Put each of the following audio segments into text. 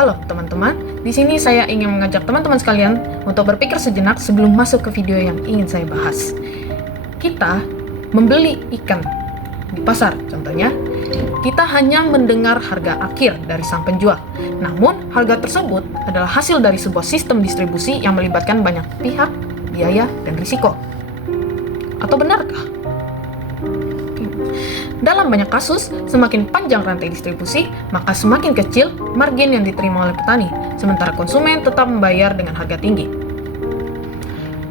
Halo teman-teman, di sini saya ingin mengajak teman-teman sekalian untuk berpikir sejenak sebelum masuk ke video yang ingin saya bahas. Kita membeli ikan di pasar, contohnya, kita hanya mendengar harga akhir dari sang penjual. Namun, harga tersebut adalah hasil dari sebuah sistem distribusi yang melibatkan banyak pihak, biaya, dan risiko. Atau benarkah? Dalam banyak kasus, semakin panjang rantai distribusi, maka semakin kecil margin yang diterima oleh petani, sementara konsumen tetap membayar dengan harga tinggi.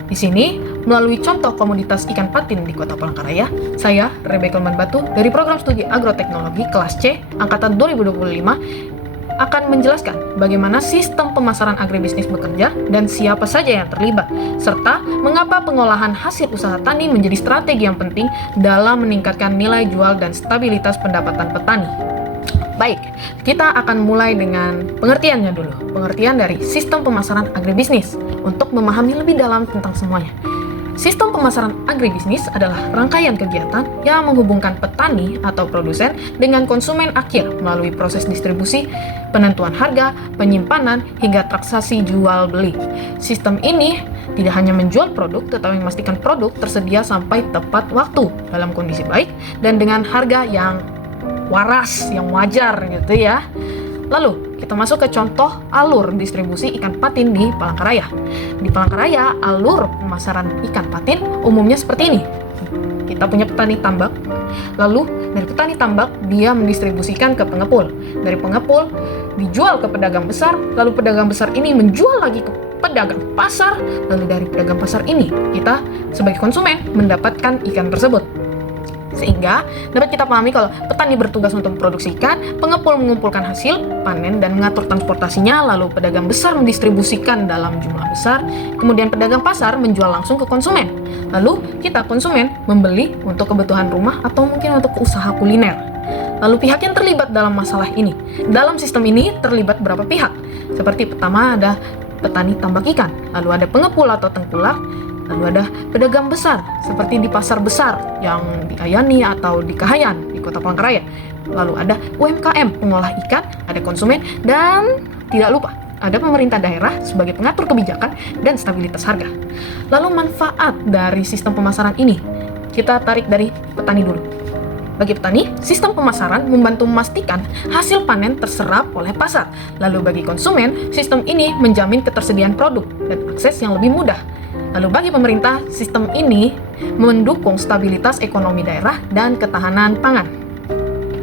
Di sini, melalui contoh komoditas ikan patin di Kota Palangkaraya, saya, Rebecca Batu, dari Program Studi Agroteknologi kelas C, Angkatan 2025, akan menjelaskan bagaimana sistem pemasaran agribisnis bekerja dan siapa saja yang terlibat, serta mengapa pengolahan hasil usaha tani menjadi strategi yang penting dalam meningkatkan nilai jual dan stabilitas pendapatan petani. Baik, kita akan mulai dengan pengertiannya dulu. Pengertian dari sistem pemasaran agribisnis untuk memahami lebih dalam tentang semuanya. Sistem pemasaran agribisnis adalah rangkaian kegiatan yang menghubungkan petani atau produsen dengan konsumen akhir melalui proses distribusi, penentuan harga, penyimpanan, hingga transaksi jual beli. Sistem ini tidak hanya menjual produk, tetapi memastikan produk tersedia sampai tepat waktu dalam kondisi baik dan dengan harga yang waras, yang wajar gitu ya. Lalu, kita masuk ke contoh alur distribusi ikan patin di Palangkaraya. Di Palangkaraya, alur pemasaran ikan patin umumnya seperti ini. Kita punya petani tambak, lalu dari petani tambak, dia mendistribusikan ke pengepul. Dari pengepul, dijual ke pedagang besar, lalu pedagang besar ini menjual lagi ke pedagang pasar, lalu dari pedagang pasar ini, kita sebagai konsumen mendapatkan ikan tersebut. Sehingga dapat kita pahami kalau petani bertugas untuk memproduksi ikan, pengepul mengumpulkan hasil panen dan mengatur transportasinya, lalu pedagang besar mendistribusikan dalam jumlah besar, kemudian pedagang pasar menjual langsung ke konsumen. Lalu kita konsumen membeli untuk kebutuhan rumah atau mungkin untuk usaha kuliner. Lalu pihak yang terlibat dalam masalah ini. Dalam sistem ini terlibat berapa pihak? Seperti pertama ada petani tambak ikan, lalu ada pengepul atau tengkulak, lalu ada pedagang besar, seperti di pasar besar yang di Ayani atau di Kahayan, di Kota Palangkaraya. Lalu ada UMKM, pengolah ikan, ada konsumen, dan tidak lupa, ada pemerintah daerah sebagai pengatur kebijakan dan stabilitas harga. Lalu manfaat dari sistem pemasaran ini, kita tarik dari petani dulu. Bagi petani, sistem pemasaran membantu memastikan hasil panen terserap oleh pasar. Lalu bagi konsumen, sistem ini menjamin ketersediaan produk dan akses yang lebih mudah. Lalu bagi pemerintah, sistem ini mendukung stabilitas ekonomi daerah dan ketahanan pangan.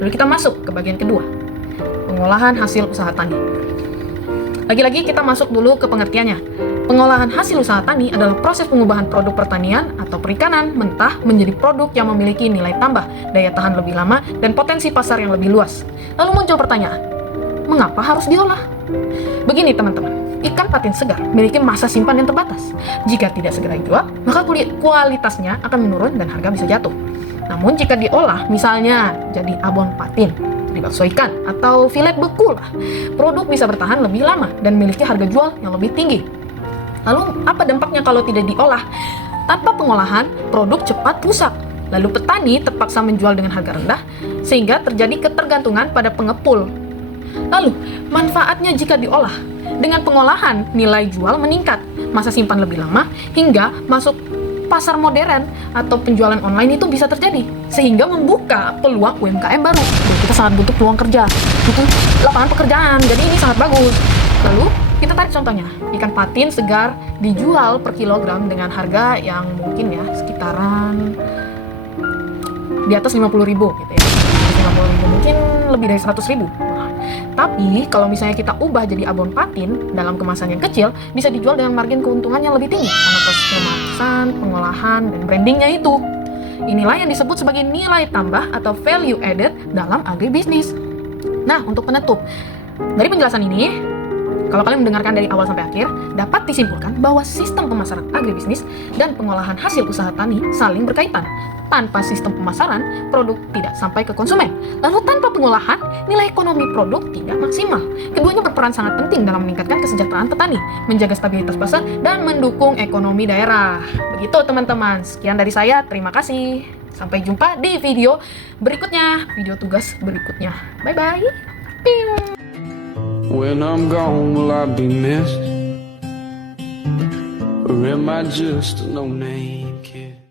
Lalu kita masuk ke bagian kedua, pengolahan hasil usaha tani. Lagi-lagi kita masuk dulu ke pengertiannya. Pengolahan hasil usaha tani adalah proses pengubahan produk pertanian atau perikanan mentah menjadi produk yang memiliki nilai tambah, daya tahan lebih lama, dan potensi pasar yang lebih luas. Lalu muncul pertanyaan, mengapa harus diolah? Begini teman-teman, ikan patin segar memiliki masa simpan yang terbatas. Jika tidak segera dijual, maka kualitasnya akan menurun dan harga bisa jatuh. Namun jika diolah, misalnya jadi abon patin, jadi bakso ikan, atau filet beku lah, produk bisa bertahan lebih lama dan memiliki harga jual yang lebih tinggi. Lalu apa dampaknya kalau tidak diolah? Tanpa pengolahan, produk cepat rusak. Lalu petani terpaksa menjual dengan harga rendah, sehingga terjadi ketergantungan pada pengepul. Lalu, manfaatnya jika diolah. Dengan pengolahan, nilai jual meningkat, masa simpan lebih lama, hingga masuk pasar modern atau penjualan online itu bisa terjadi, sehingga membuka peluang UMKM baru. Dan kita sangat butuh peluang kerja, butuh lapangan pekerjaan, jadi ini sangat bagus. Lalu, kita tarik contohnya, ikan patin segar dijual per kilogram dengan harga yang mungkin ya sekitaran di atas 50.000 gitu ya. 50.000 mungkin lebih dari 100.000. Tapi kalau misalnya kita ubah jadi abon patin dalam kemasan yang kecil, bisa dijual dengan margin keuntungan yang lebih tinggi karena proses pemasaran, pengolahan, dan brandingnya itu. Inilah yang disebut sebagai nilai tambah atau value added dalam agribisnis. Nah, untuk penutup, dari penjelasan ini, kalau kalian mendengarkan dari awal sampai akhir, dapat disimpulkan bahwa sistem pemasaran agribisnis dan pengolahan hasil usaha tani saling berkaitan. Tanpa sistem pemasaran, produk tidak sampai ke konsumen. Lalu tanpa pengolahan, nilai ekonomi produk tidak maksimal. Keduanya berperan sangat penting dalam meningkatkan kesejahteraan petani, menjaga stabilitas pasar, dan mendukung ekonomi daerah. Begitu teman-teman, sekian dari saya, terima kasih. Sampai jumpa di video berikutnya, video tugas berikutnya. Bye-bye. When I'm gone, will I be missed? Or am I just a no-name kid?